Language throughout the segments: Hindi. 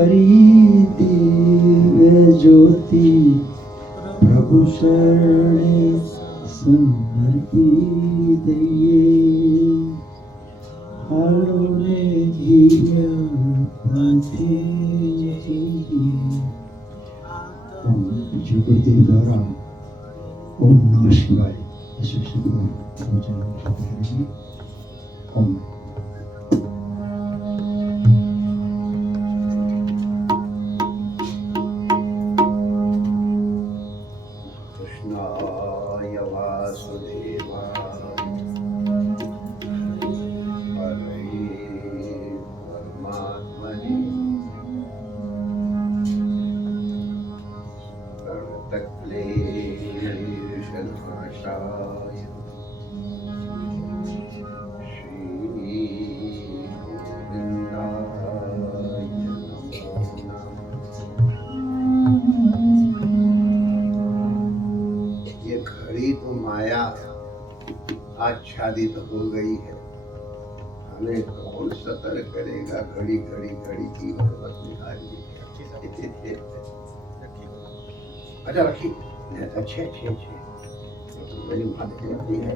हमारी दिव्य ज्योति प्रभु शरणे समर्पी दइए हालोने दिव्य पथे जइए। ओम श्री गुरुदेव द्वारा ओम नमः शिवाय यशस्वी पूजन करेंगे। ओम कृष्णाय वासुदेवाय हरे परमात्मने प्रणतक्लेशनाशाय श्रीगोविन्दाय नमो। ये घड़ी तो माया आच्छादित हो गई है, हमें कौन सतर्क करेगा। घड़ी घड़ी घड़ी की भगवत निहारी। अच्छा रखिए, अच्छे अच्छे अच्छे मेरी बात होती है।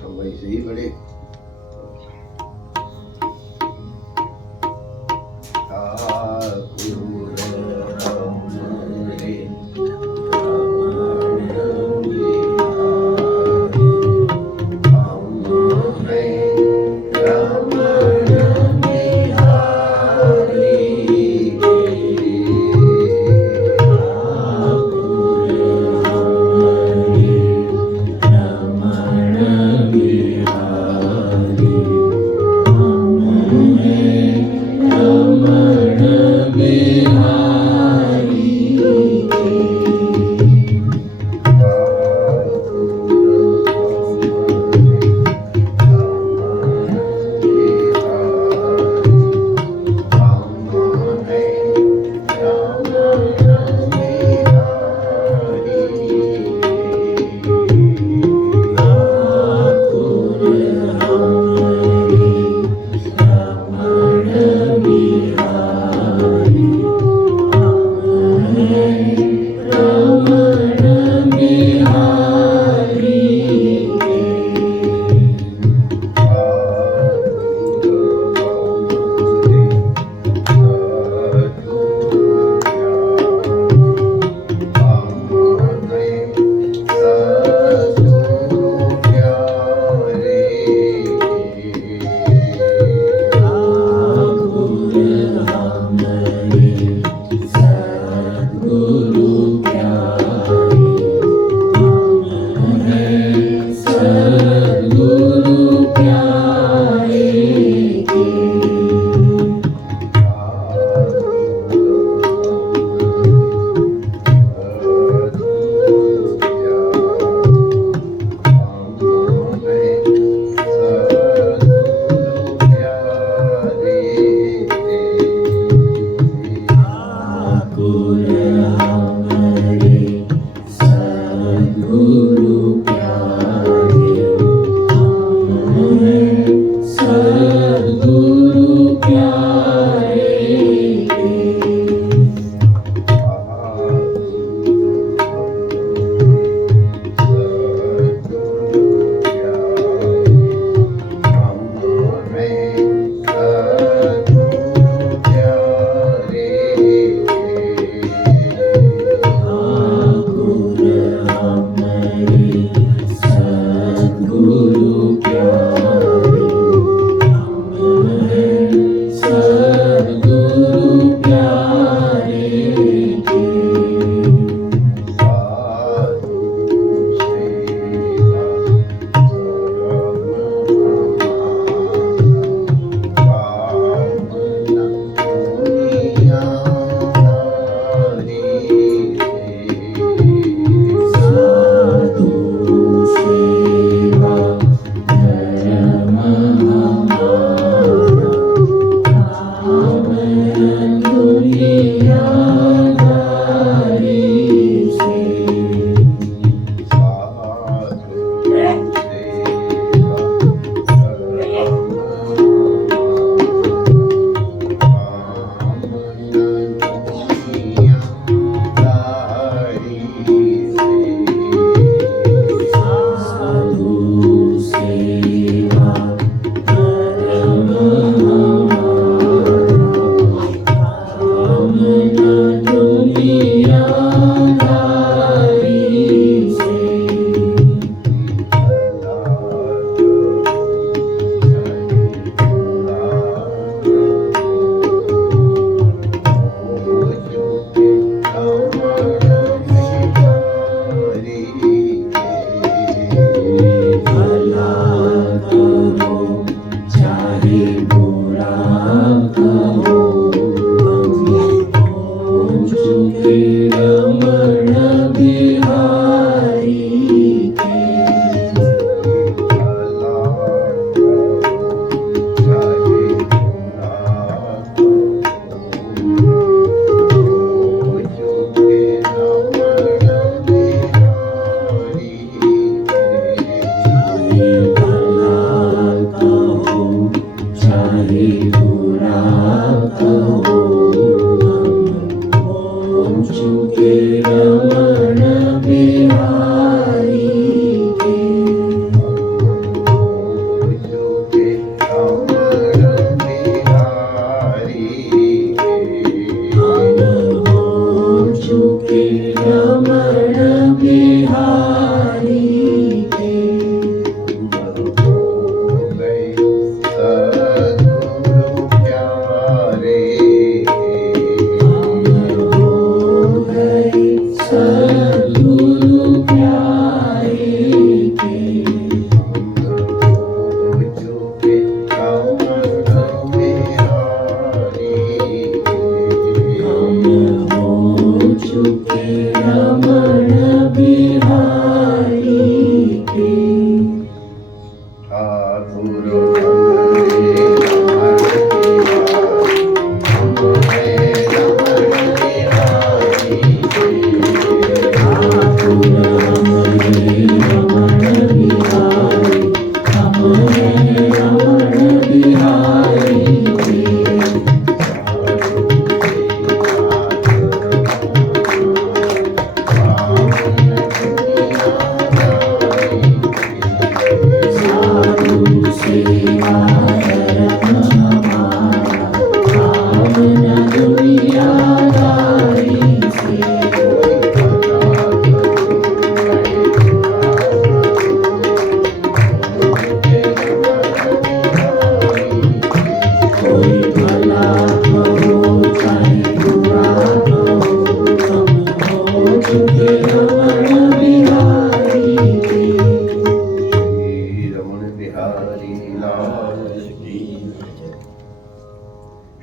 तो वैसे ही बड़े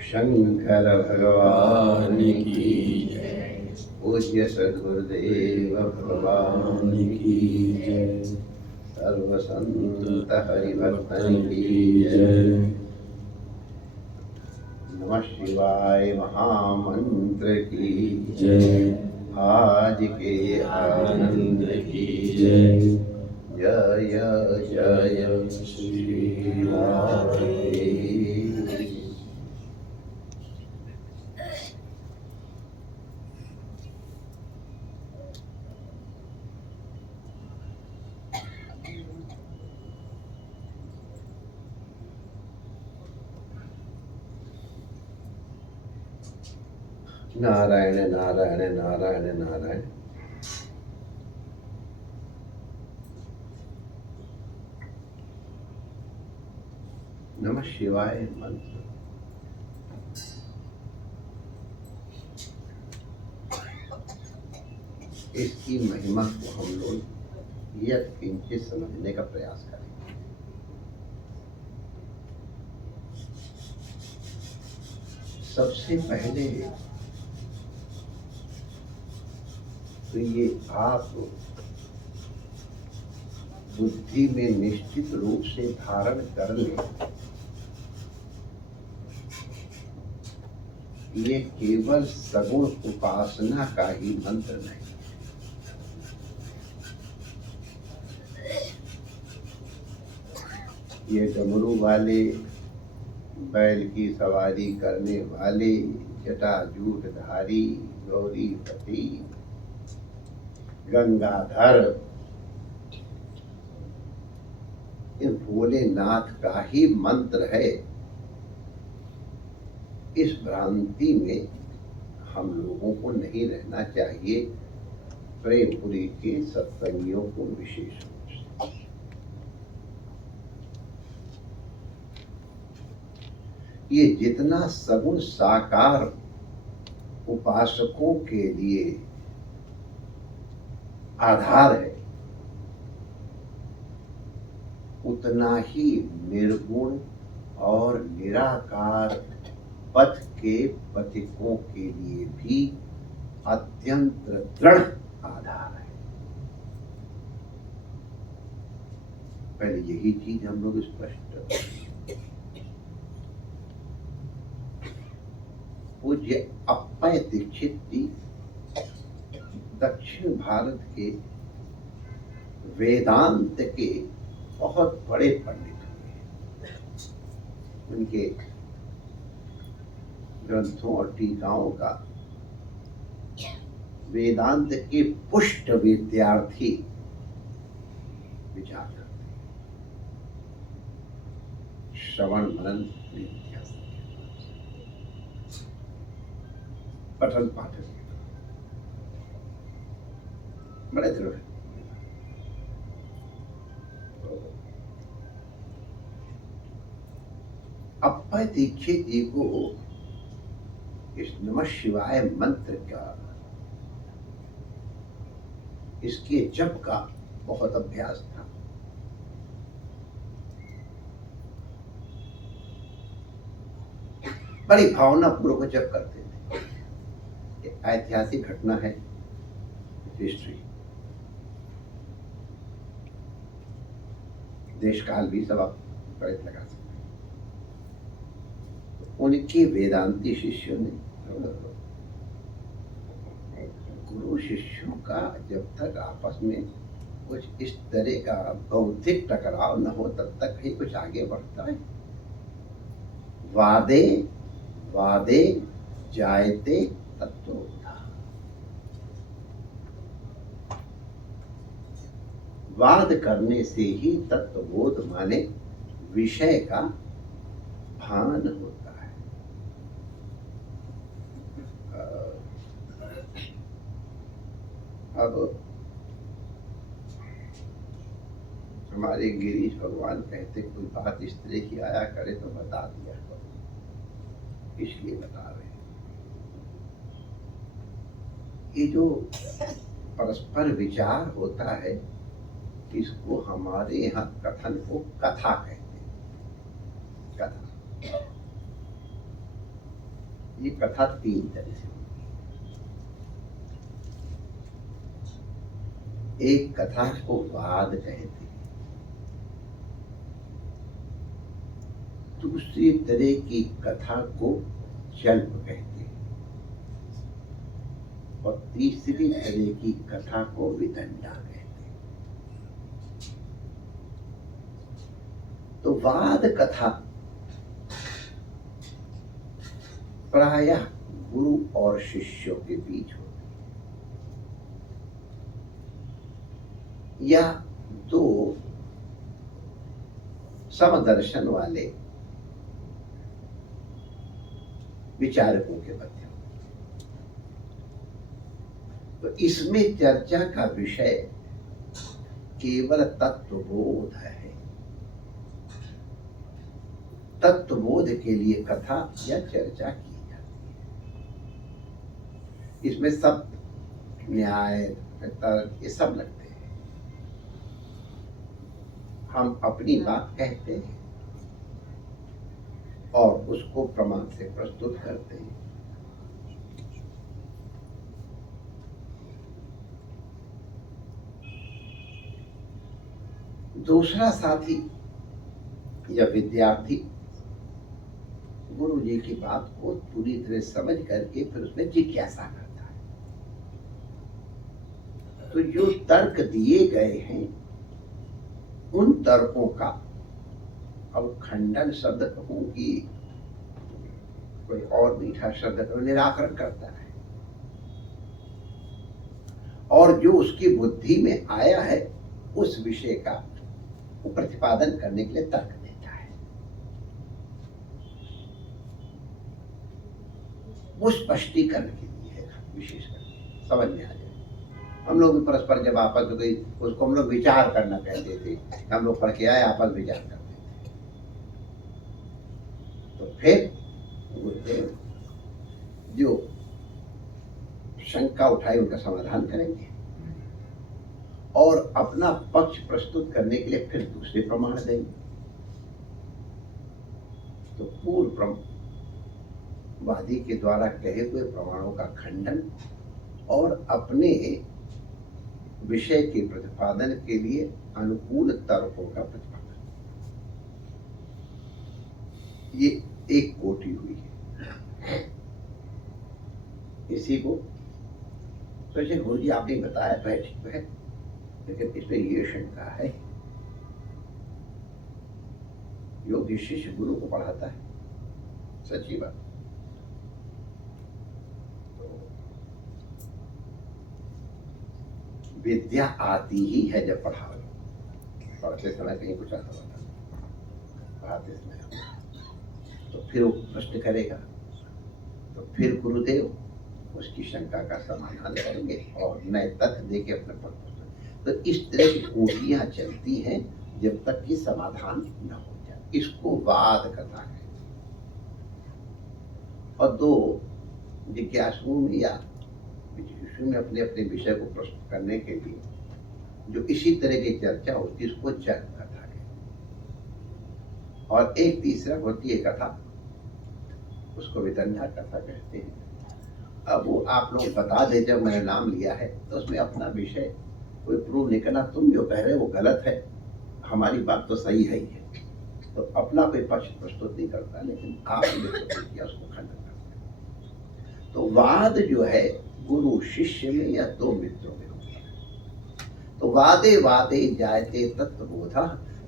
शंकर भगवान की जय। पूज्य सद्गुरुदेव भगवान की जय। सर्व संत हरिभक्तन की जय। नमः शिवाय महामंत्र की जय। आज के आनंद की जय। जय जय श्री राधे। नारायण नारायण नारायण नारायण। नमः शिवाय मंत्र इसकी महिमा को हम लोग यत्किंचित समझने का प्रयास करें। सबसे पहले तो ये आप बुद्धि में निश्चित रूप से धारण कर लें, ये केवल सगुण उपासना का ही मंत्र नहीं। ये डमरू वाले, बैल की सवारी करने वाले, जटाजूटधारी, गौरीपति, गंगाधर, ये भोलेनाथ का ही मंत्र है। इस भ्रांति में हम लोगों को नहीं रहना चाहिए, प्रेमपुरी के सत्संगियों को विशेष रूप से। ये जितना सगुण साकार उपासकों के लिए आधार है, उतना ही निर्गुण और निराकार पथ के पथिकों के लिए भी अत्यंत दृढ़ आधार है। पहले यही चीज हम लोग स्पष्ट। पूज्य अप्पय दीक्षित जी दक्षिण भारत के वेदांत के बहुत बड़े पंडित हुए। उनके ग्रंथों और टीकाओं का वेदांत के पुष्ट विद्यार्थी विचार करते, श्रवण मनन पठन पाठन बड़े दृढ़। अप्पय दीक्षित जी को इस नमः शिवाय मंत्र का, इसके जप का बहुत अभ्यास था। बड़ी भावना पूर्वक जप करते थे। ऐतिहासिक घटना है, हिस्ट्री, देश काल भी सब आप गणित लगा सकते हैं। उनके वेदांती शिष्यों ने, गुरु शिष्यों का जब तक आपस में कुछ इस तरह का बौद्धिक टकराव न हो तब तक ही कुछ आगे बढ़ता है। वादे वादे जायते तत्वोत्था। वाद करने से ही तत्वबोध माने विषय का भान होता है। अब हमारे गिरीश भगवान कहते कोई बात इस तरह की आया करे तो बता दिया करो, इसलिए बता रहे हैं। ये जो परस्पर विचार होता है, इसको हमारे यहाँ कथन को कथा कहते हैं। कथा ये कथा तीन तरह से, एक कथा को वाद कहते हैं, दूसरी तरह की कथा को जल्प कहते हैं, और तीसरी तरह की कथा को विदंडा कहते हैं। तो वाद कथा प्रायः गुरु और शिष्यों के बीच होती है, या दो समदर्शन वाले विचारकों के मध्य। तो इसमें चर्चा का विषय केवल तत्वबोध है। तत्वबोध के लिए कथा या चर्चा की जाती है। इसमें सब न्याय तर्क ये सब लगते हैं। हम अपनी बात कहते हैं और उसको प्रमाण से प्रस्तुत करते हैं। दूसरा साथी या विद्यार्थी गुरु जी की बात को पूरी तरह समझ करके फिर उसमें जिज्ञासा करता है। तो जो तर्क दिए गए हैं उन तर्कों का अब खंडन शब्द कहूं कि कोई और मीठा शब्द कहूं, निराकरण करता है, और जो उसकी बुद्धि में आया है उस विषय का प्रतिपादन करने के लिए तर्क देता है। वो स्पष्टीकरण के लिए है, विशेषकर समझ में आ जाए। हम लोग भी परस्पर जब आपस में कोई, उसको हम लोग विचार करना कहते थे, हम लोग पढ़ के आए आपस विचार करते थे। तो फिर गुरुदेव जो शंका उठाई उनका समाधान करेंगे और अपना पक्ष प्रस्तुत करने के लिए फिर दूसरे प्रमाण देंगे। तो पूर्व वादी के द्वारा कहे हुए प्रमाणों का खंडन और अपने विषय के प्रतिपादन के लिए अनुकूल तर्कों का प्रतिपादन, ये एक कोटि हुई है। इसी को सोचे गुरु जी आपने बताया ठीक है, लेकिन इसमें ये शंका है, योगी शिष्य गुरु को पढ़ाता है, सच्ची बात। तो विद्या आती ही है जब पढ़ाओ, पढ़ते समय कहीं कुछ आता होता, पढ़ाते समय तो फिर वो प्रश्न करेगा, तो फिर गुरुदेव उसकी शंका का समाधान करेंगे और नए तथ्य देके अपने पक्ष। तो इस तरह की कोटियां चलती हैं जब तक कि समाधान न हो जाए। इसको वाद कथा है। और दो जिज्ञासुओं में या विजिज्ञासु में अपने अपने विषय को प्रस्तुत करने के लिए जो इसी तरह की चर्चा होती है इसको जग कथा है। और एक तीसरा होती है कथा, उसको विदंडा कथा कहते हैं। अब वो आप लोग बता दे, जब मैंने नाम लिया है तो उसमें अपना विषय कोई प्रूव नहीं करना, तुम जो कह रहे हो वो गलत है, हमारी बात तो सही है ही है, तो अपना कोई पक्ष प्रस्तुत नहीं करता, लेकिन आपने जो किया उसको खंडन करता है। तो वाद जो है गुरु शिष्य में या दो मित्रों में होता है। तो वादे वादे जायते तत्वबोधा,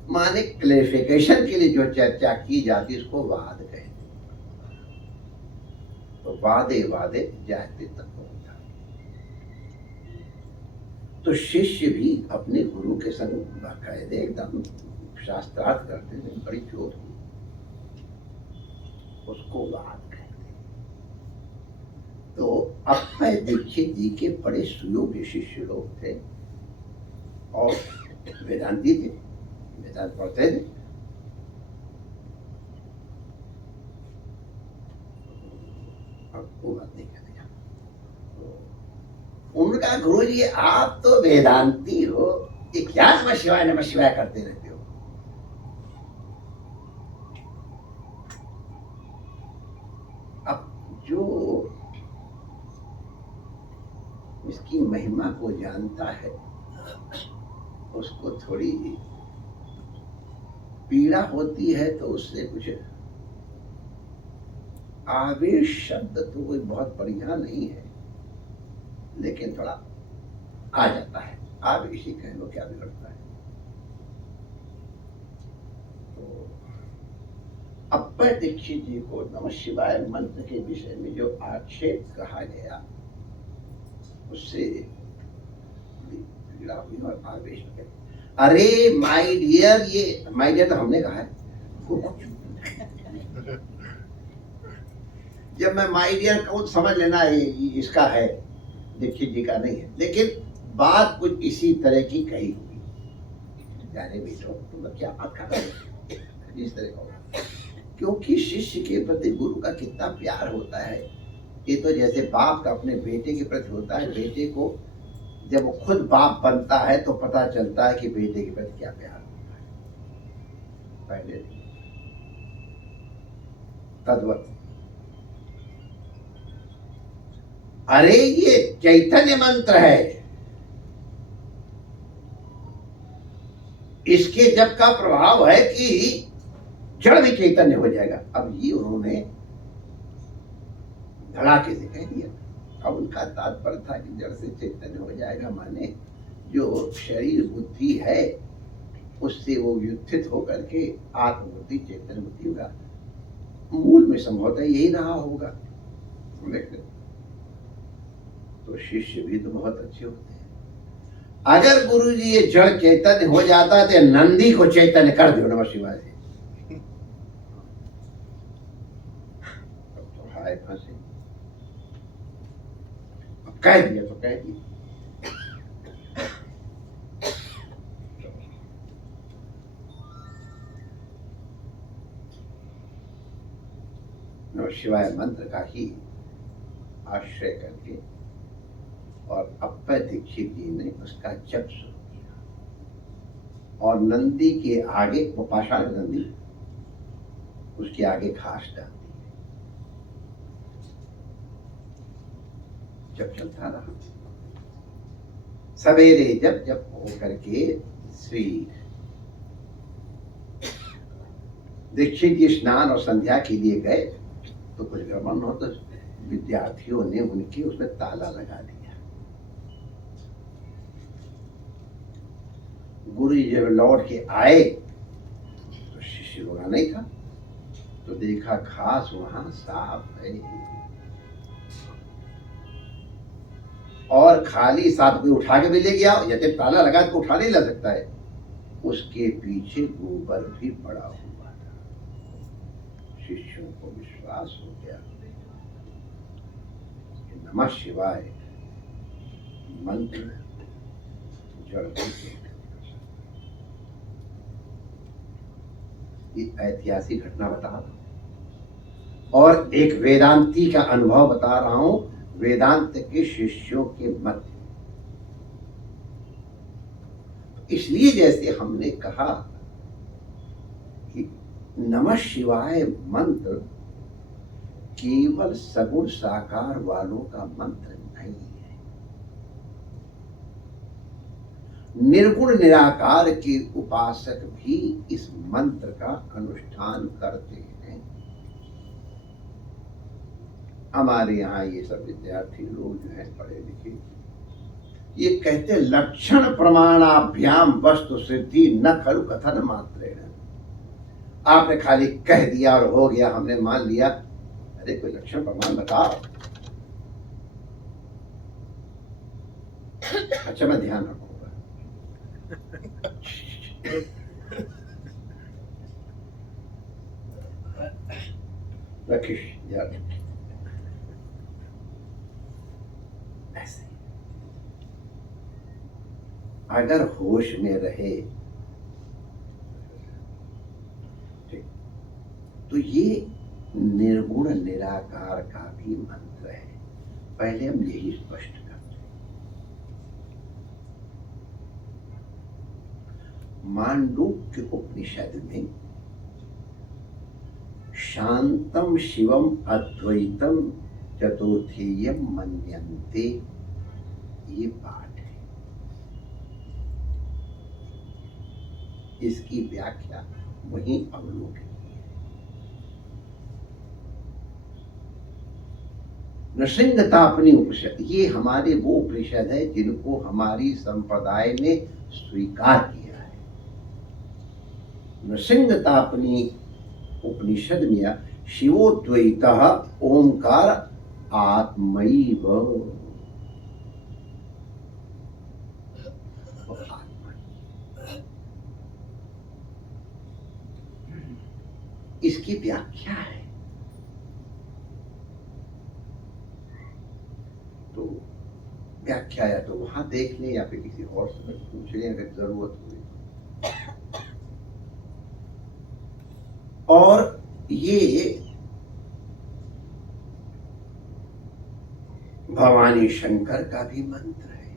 माने क्लैरिफिकेशन के लिए जो चर्चा की जाती है उसको वाद कहते हैं। तो वादे वादे जायते तत्वबोधा। तो शिष्य भी अपने गुरु के संग बाकायदे एकदम शास्त्रार्थ करते थे, बड़ी जोर हुई, उसको वाद कहते हैं। तो अप्पय दीक्षित जी के बड़े सुयोग्य शिष्य लोग थे और वेदांती थे, वेदांत पढ़ते थे। अब वो बात नहीं कहते। उनका गुरु जी, आप तो वेदांती हो, ये क्या नमः शिवाय करते रहते हो। अब जो इसकी महिमा को जानता है उसको थोड़ी पीड़ा होती है, तो उससे कुछ आवेश शब्द तो कोई बहुत बढ़िया नहीं है, लेकिन थोड़ा आ जाता है। आवेश ही कह लो, क्या बिगड़ता है। तो अप्पर दीक्षित जी को नमः शिवाय मंत्र के विषय में जो आक्षेप कहा गया, उससे पीड़ा हुई और आवेश हो गया। अरे माय डियर, ये माय डियर तो हमने कहा है। जब मैं माय डियर कहूं तो समझ लेना इसका है, दीक्षित जी का नहीं है, लेकिन बात कुछ इसी तरह की कही हुई। जाने बेटो तुम क्या बात कर रहे हो, इस तरह का। क्योंकि शिष्य के प्रति गुरु का कितना प्यार होता है, ये तो जैसे बाप का अपने बेटे के प्रति होता है। बेटे को जब वो खुद बाप बनता है तो पता चलता है कि बेटे के प्रति क्या प्यार होता है, पहले तद्वत। अरे ये चैतन्य मंत्र है, इसके जब का प्रभाव है कि जड़ भी चैतन्य हो जाएगा। अब ये उन्होंने धड़ाके से कह दिया। अब उनका तात्पर्य था कि जड़ से चैतन्य हो जाएगा, माने जो शरीर बुद्धि है उससे वो व्युत्थित होकर के आत्मबुद्धि चैतन्य बुद्धि होगा। मूल में संभवतः यही रहा होगा। तो शिष्य भी तो बहुत अच्छे होते हैं। अगर गुरु जी ये जड़ चैतन्य हो जाता है तो नंदी को चैतन्य कर दो, नमः शिवाय से। तो हाय फंसे, कह दिया तो कह दिया। नमः शिवाय मंत्र का ही आश्रय करके और अप्पय दीक्षित जी ने उसका जप शुरू किया। और नंदी के आगे, वो पाषाण नंदी, उसके आगे घास डाल दी। जब चलता रहा, सवेरे जब जब हो करके श्री दीक्षित जी स्नान और संध्या के लिए गए तो कुछ गड़बड़ हो तो विद्यार्थियों ने उनके उसमें ताला लगा दिया। गुरु जी जब लौट के आए तो शिष्य रोना नहीं था, तो देखा घास वहां साफ है और खाली साथ कोई उठा के भी ले गया, यदि ताला लगा तो उठा नहीं ला सकता है। उसके पीछे गोबर भी पड़ा हुआ था। शिष्यों को विश्वास हो गया कि नमः शिवाय मंत्र जड़ की ऐतिहासिक घटना बता रहा हूं और एक वेदांती का अनुभव बता रहा हूं, वेदांत के शिष्यों के मध्य। इसलिए जैसे हमने कहा कि नमः शिवाय मंत्र केवल सगुण साकार वालों का मंत्र नहीं है, निर्गुण निराकार के उपासक भी इस मंत्र का अनुष्ठान करते हैं। हमारे यहाँ ये सब विद्यार्थी लोग जो हैं पढ़े लिखे, ये कहते लक्षण प्रमाणाभ्याम वस्तु सिद्धि न खलु कथन मात्रेण। आपने खाली कह दिया और हो गया, हमने मान लिया। अरे कोई लक्षण प्रमाण बताओ। अच्छा मैं ध्यान रखूंगा। रखिश याद अगर होश में रहे तो ये निर्गुण निराकार का भी मंत्र है। पहले हम यही स्पष्ट करते हैं। मांडूक्य उपनिषद में शांतम शिवम अद्वैतम चतुर्थेयम मन्यन्ते ये पाठ है। इसकी व्याख्या वही अवलोकन की है। नृसिंहतापनी उपनिषद, ये हमारे वो उपनिषद है जिनको हमारी संप्रदाय ने स्वीकार किया है। नृसिंहतापनी उपनिषद में शिवोद्वैतः ओंकार आत्मैव, इसकी व्याख्या है। तो व्याख्या या तो वहां देख लें या फिर किसी और से पूछ लें अगर जरूरत हुई। और ये भवानी शंकर का भी मंत्र है।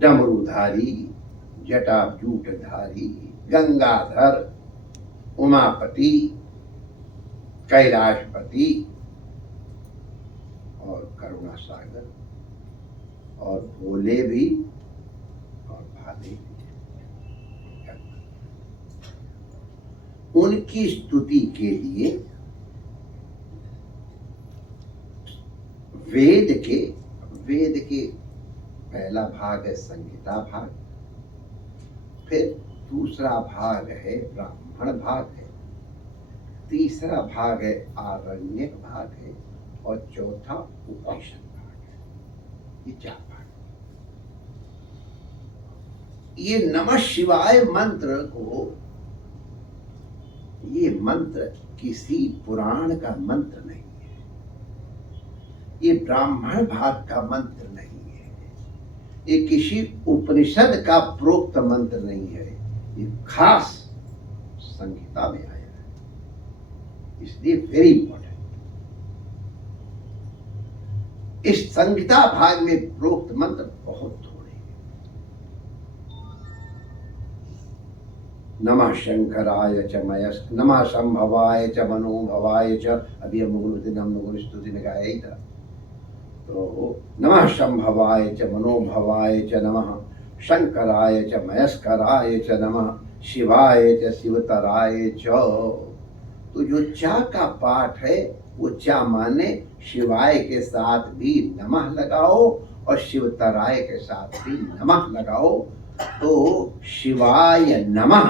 डमरूधारी, जटाजूटधारी, गंगाधर, उमापति, कैलाशपति और करुणा सागर और भोले भी और भाले भी। उनकी स्तुति के लिए वेद के पहला भाग है संहिता भाग, फिर दूसरा भाग है ब्राह्मण भाग है, तीसरा भाग है आरण्यक भाग है और चौथा उपनिषद भाग है। ये 4 भाग। ये नमः शिवाय मंत्र को, ये मंत्र किसी पुराण का मंत्र नहीं है, ये ब्राह्मण भाग का मंत्र नहीं है, ये किसी उपनिषद का प्रोक्त मंत्र नहीं है, ये खास संहिता में आया है, इसलिए वेरी इंपॉर्टेंट। इस संहिता भाग में प्रोक्त मंत्र बहुत थोड़े हैं। नमः शंकराय च मयस्क, नमः संभवाय च मनोभवाय च, अभी हम मुगल स्तुति में गाया ही था। तो नमः संभवाय च मनोभवाय च नमः, शंकराय च मयस्कराय च नमः, शिवाय च शिवतराय च। तो जो चा का पाठ है वो चा माने शिवाय के साथ भी नमः लगाओ और शिवतराय के साथ भी नमः लगाओ। तो शिवाय नमः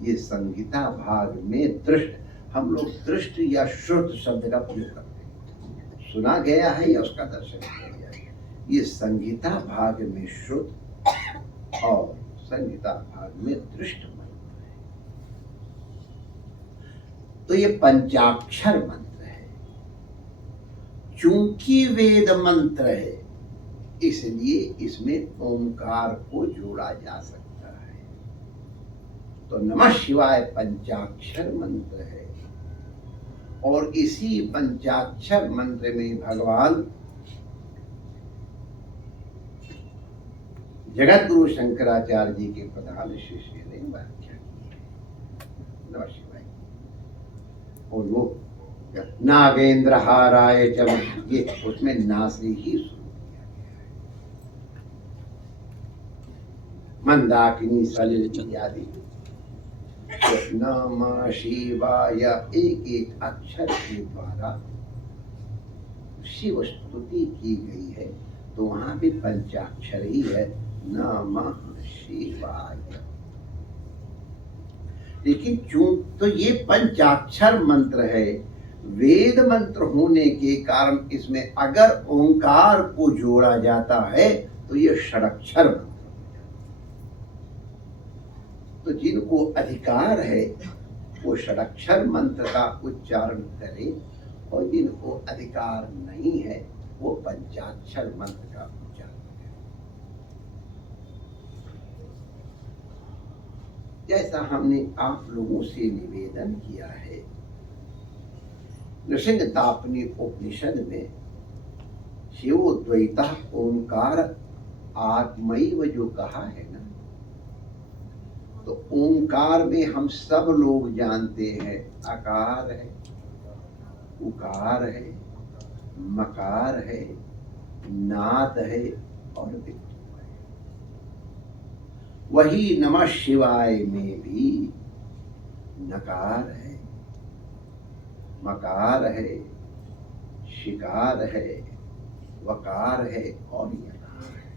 ये संहिता भाग में दृष्ट, हम लोग दृष्ट या श्रुत शब्द का प्रयोग करते हैं, सुना गया है या उसका दर्शन किया गया है। ये संहिता भाग में श्रुत और संहिता भाग में दृष्ट मंत्र है। तो ये पंचाक्षर मंत्र है। चूंकि वेद मंत्र है इसलिए इसमें ओंकार को जोड़ा जा सकता है। तो नमः शिवाय पंचाक्षर मंत्र है और इसी पंचाक्षर मंत्र में भगवान जगत गुरु शंकराचार्य जी के प्रधान शिष्य ने व्याख्या की है नमः शिवाय। और वो नागेंद्र हाराय च, ये उसमें ना से ही शुरू किया गया है। मंदाकिनी सलिल इत्यादि नमः शिवाय एक एक अक्षर के द्वारा शिव स्तुति की गई है। तो वहां भी पंचाक्षर ही है, नमः शिवाय। लेकिन चूं तो ये पंचाक्षर मंत्र है, वेद मंत्र होने के कारण इसमें अगर ओंकार को जोड़ा जाता है तो ये षडक्षर मंत्र। तो जिनको अधिकार है वो षडक्षर मंत्र का उच्चारण करें और जिनको अधिकार नहीं है वो पंचाक्षर मंत्र का उच्चारण करें। जैसा हमने आप लोगों से निवेदन किया है, नृसिंहतापनी उपनिषद में शिवोद्वैतः ओंकार आत्मैव जो कहा है ना, तो ओंकार में हम सब लोग जानते हैं आकार है, उकार है, मकार है, नाद है और विद्युत है। वही नमः शिवाय में भी नकार है, मकार है, शिकार है, वकार है और यकार है।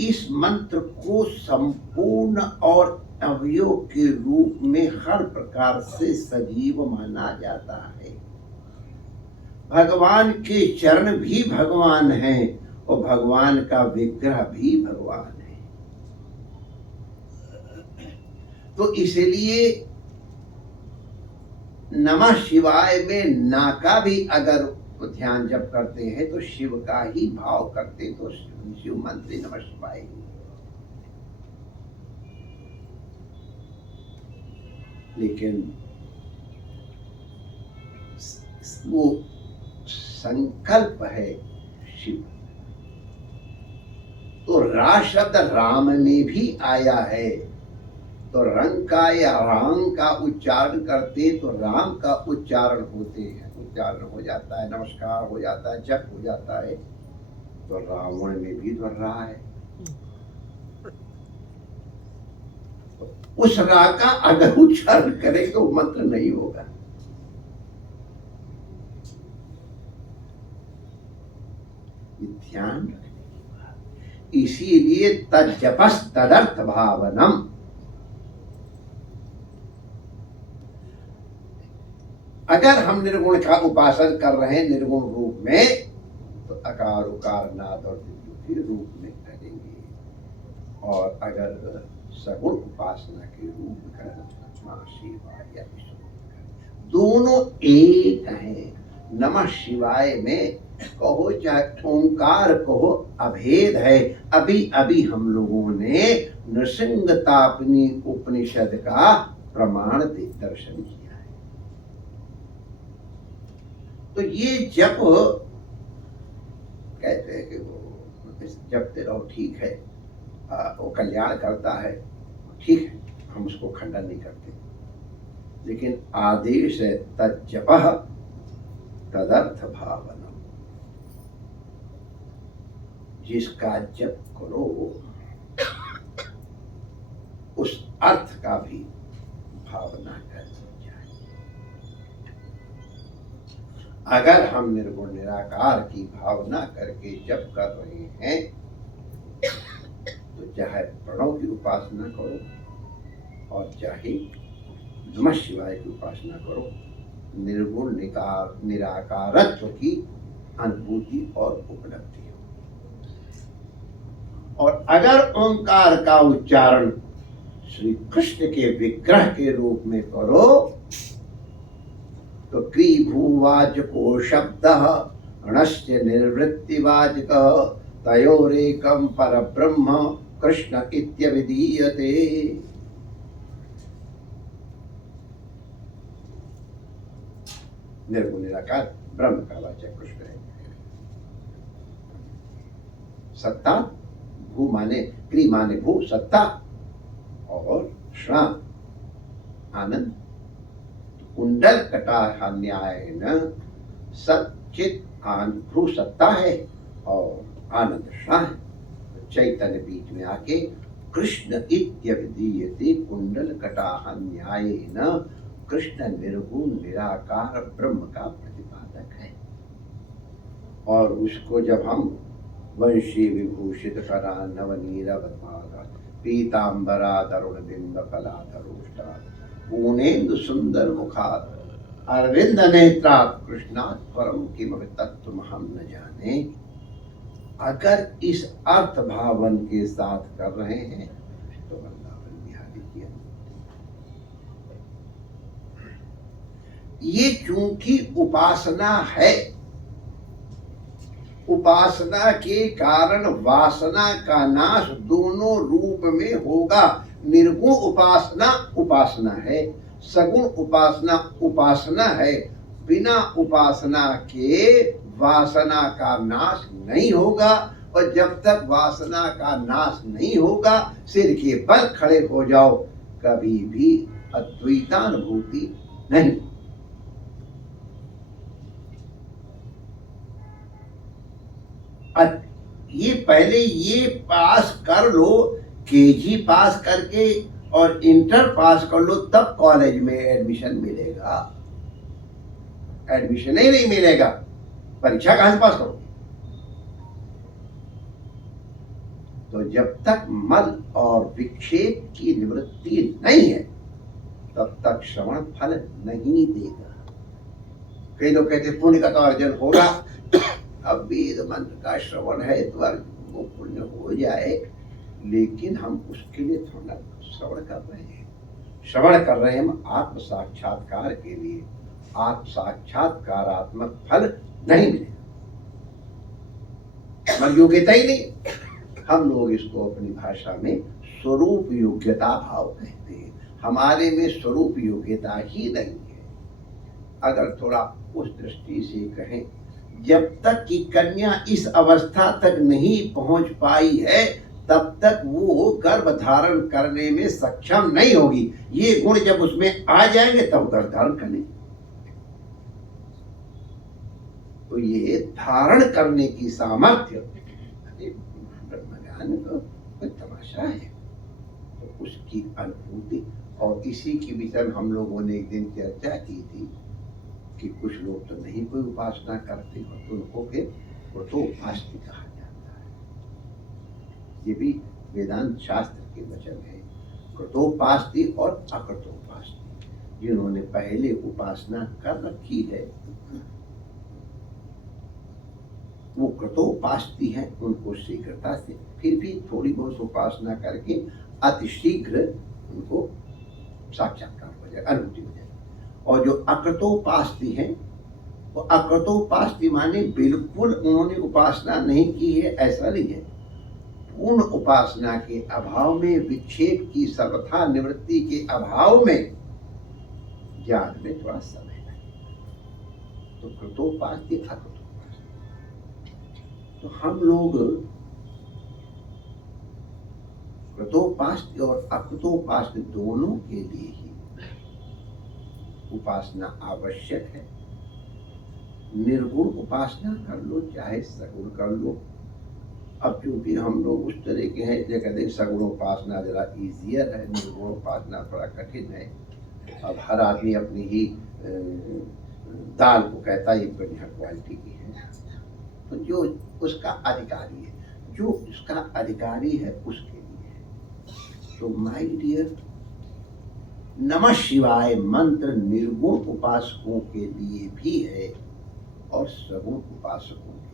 इस मंत्र को संपूर्ण और अवयव के रूप में हर प्रकार से सजीव माना जाता है। भगवान के चरण भी भगवान हैं और भगवान का विग्रह भी भगवान है। तो इसलिए नमः शिवाय में ना का भी अगर ध्यान जब करते हैं तो शिव का ही भाव करते, तो शिव मंत्र नमः शिवाय ही। लेकिन वो संकल्प है शिव। तो रा शब्द राम में भी आया है, तो रंग का या राम का उच्चारण करते तो राम का उच्चारण होते हैं, उच्चारण हो जाता है, नमस्कार हो जाता है, जप हो जाता है। तो रावण में भी तो रहा है। उस रा का अगर उच्चारण करें तो मंत्र नहीं होगा। ध्यान रखने की बात। इसीलिए तज्जपस तदर्थ भावनम। अगर हम निर्गुण का उपासन कर रहे हैं निर्गुण रूप में, तो अकार उकार नाद और विद्युत रूप में करेंगे। और अगर सगुण उपासना के रूप में करें, शिवाय या दोनों एक हैं। नमः शिवाय में कहो चाहे ओंकार कहो, अभेद है। अभी अभी हम लोगों ने नृसिंहतापनी उपनिषद का प्रमाण दर्शन किया है। तो ये जप कहते हैं कि वो जपते रहो, ठीक है, वो कल्याण करता है, ठीक है, हम उसको खंडन नहीं करते। लेकिन आदेश है तज्जपः तदर्थ भावनम। जिसका जप करो उस अर्थ का भी भावना करनी चाहिए। अगर हम निर्गुण निराकार की भावना करके जप कर रहे हैं तो चाहे प्रणव की उपासना करो और चाहे नमः शिवाय की उपासना करो, निर्गुण निराकारत्व की अनुभूति और उपलब्धि हो। और अगर ओंकार का उच्चारण श्री कृष्ण के विग्रह के रूप में करो तो क्रीभूवाचको शब्दः णस्य निर्वृत्तिवाचकः तयोरेकं परब्रह्म कृष्ण इत्यभिधीयते। निर्गुण निराकार ब्रह्म का वाचक कृष्ण है। सत्ता, भू माने क्री माने भू सत्ता, और श्रा आनंद। कुंडल कटा न्याय न सचित भू सत्ता है और आनंद श्रा है। चैतन्य बीच में आके कृष्ण इत्यभिधीयते कुंडल कटा न्याय न कृष्ण निर्गुण निराकार ब्रह्म का प्रतिपादक है। और उसको जब हम वंशी विभूषित करा नवनीरवधारा पीतांबरा तरुण बिंब फलाधरोष्टा पूर्णेन्दु सुंदर मुखात अरविंद नेत्रात् कृष्णात् परम किमपि तत्त्व हम न जाने। अगर इस अर्थ भावन के साथ कर रहे हैं तो वृंदावन बिहारी की ये चूंकि उपासना है, उपासना के कारण वासना का नाश दोनों रूप में होगा। निर्गुण उपासना उपासना है, सगुण उपासना उपासना है। बिना उपासना के वासना का नाश नहीं होगा। और जब तक वासना का नाश नहीं होगा, सिर के बल खड़े हो जाओ, कभी भी अद्वैतानुभूति नहीं। ये पहले ये पास कर लो, केजी पास करके और इंटर पास कर लो, तब कॉलेज में एडमिशन मिलेगा। एडमिशन ही नहीं मिलेगा, परीक्षा कहां से पास करोगे? तो जब तक मल और विक्षेप की निवृत्ति नहीं है, तब तक श्रवण फल नहीं देगा। कई लोग कहते पुण्य का तो अर्जन होगा, अब वेद मंत्र का श्रवण है तो वो पुण्य हो जाए, लेकिन हम उसके लिए थोड़ा श्रवण कर रहे हैं। श्रवण कर रहे हैं हम आत्म साक्षात्कार के लिए। आत्म साक्षात्कारात्मक फल नहीं मिलेगा, मन योग्यता ही नहीं। हम लोग इसको अपनी भाषा में स्वरूप योग्यता भाव कहते हैं। हमारे में स्वरूप योग्यता ही नहीं है। अगर थोड़ा उस दृष्टि से कहें, जब तक कि कन्या इस अवस्था तक नहीं पहुंच पाई है, तब तक वो गर्भ धारण करने में सक्षम नहीं होगी। ये गुण जब उसमें आ जाएंगे तब गर्भ धारण करेंगे। तो ये धारण करने की सामर्थ्य ब्रह्मज्ञान का कोई तमाशा है। तो उसकी अनुभूति, और इसी के विषय में हम लोगों ने एक दिन चर्चा की थी कि कुछ लोग तो नहीं कोई उपासना करते हो, तो उनको फिर कृतोपास्य कहा जाता है। ये भी वेदांत शास्त्र के वचन है। कृतोपास्य और अकृतोपास्य, जिन्होंने पहले उपासना कर रखी है वो कृतोपास्य है। उनको शीघ्रता से, फिर भी थोड़ी बहुत उपासना करके अतिशीघ्र उनको साक्षात्कार हो जाए, अनुभूति हो जाए। और जो अकृतोपास्य है, वो अकृतोपास्य माने बिल्कुल उन्होंने उपासना नहीं की है, ऐसा नहीं है। पूर्ण उपासना के अभाव में, विक्षेप की सर्वथा निवृत्ति के अभाव में, ज्ञान में थोड़ा समय लगे। तो कृतोपास्य अकृतोपास्य। तो हम लोग कृतोपास्य और अकृतोपास्य दोनों के लिए ही उपासना आवश्यक है। निर्गुण उपासना कर लो, चाहे सगुण कर लो। अब क्योंकि हम लोग उस तरह के हैं, इसलिए कहते हैं सगुण उपासना जरा इजियर है, निर्गुण उपासना थोड़ा कठिन है। अब हर आदमी अपनी ही दाल को कहता है ये बढ़िया क्वालिटी की है। तो जो उसका अधिकारी है, जो उसका अधिकारी है उसके लिए है। तो माय डियर, नमः शिवाय मंत्र निर्गुण उपासकों के लिए भी है और सगुण उपासकों के